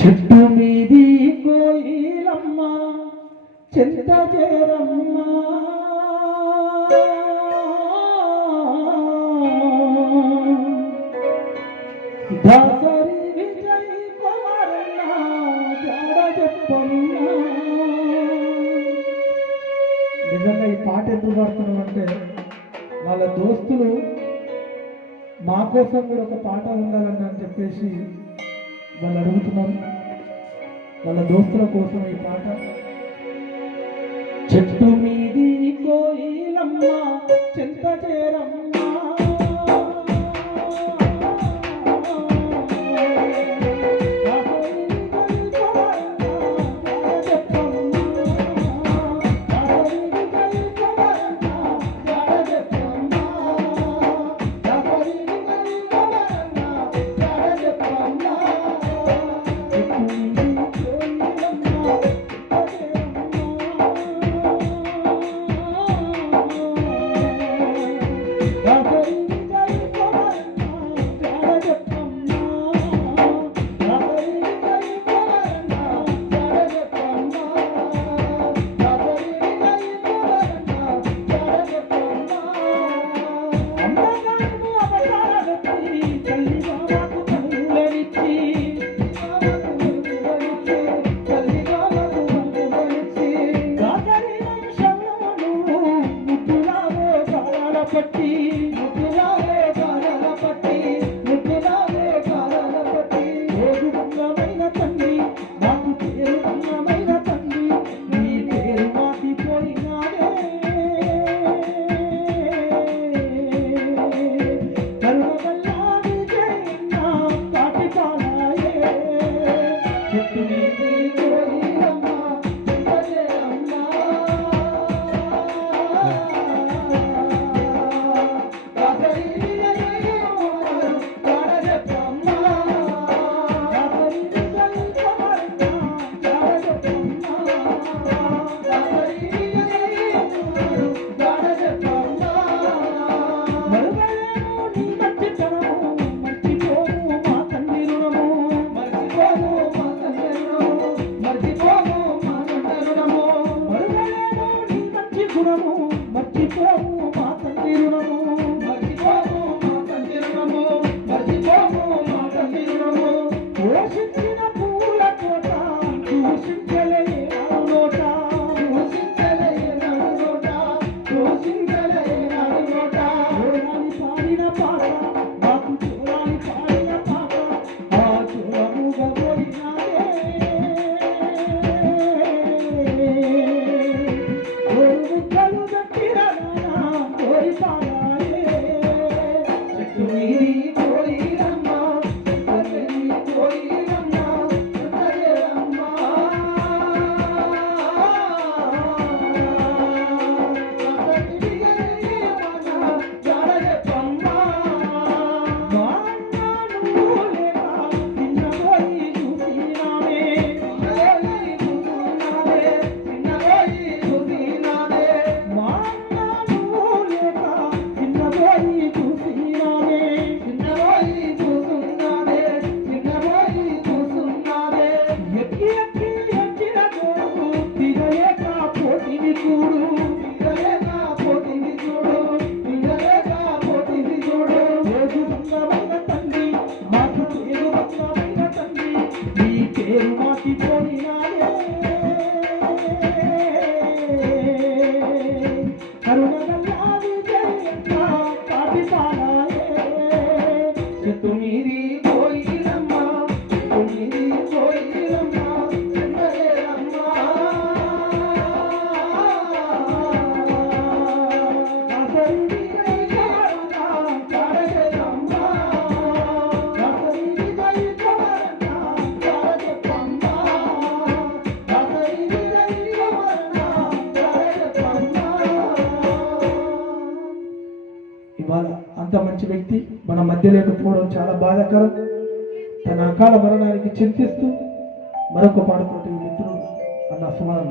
చెట్టు మీది కోయిలమ్మ చెంత చేరమ్మ దాసరి విజయ్ కుమారన్న జాడ చెప్పమ్మ. నిజంగా ఈ పాట ఎందుకు పాడుతున్నాం అంటే వాళ్ళ దోస్తులు మా కోసం కూడా ఒక పాట ఉండాలని అని చెప్పేసి వాళ్ళు అడుగుతున్నారు. వాళ్ళ దోస్తుల కోసం ఈ పాట. చెట్టు మీది కోయిలమ్మ చెంత చేరమ్మ అంత మంచి వ్యక్తి మన మధ్య లేకపోవడం చాలా బాధాకరం. తన అకాల మరణానికి చింతిస్తూ మరొక పాటతోటి మిత్రుడు అన్న సుమరణ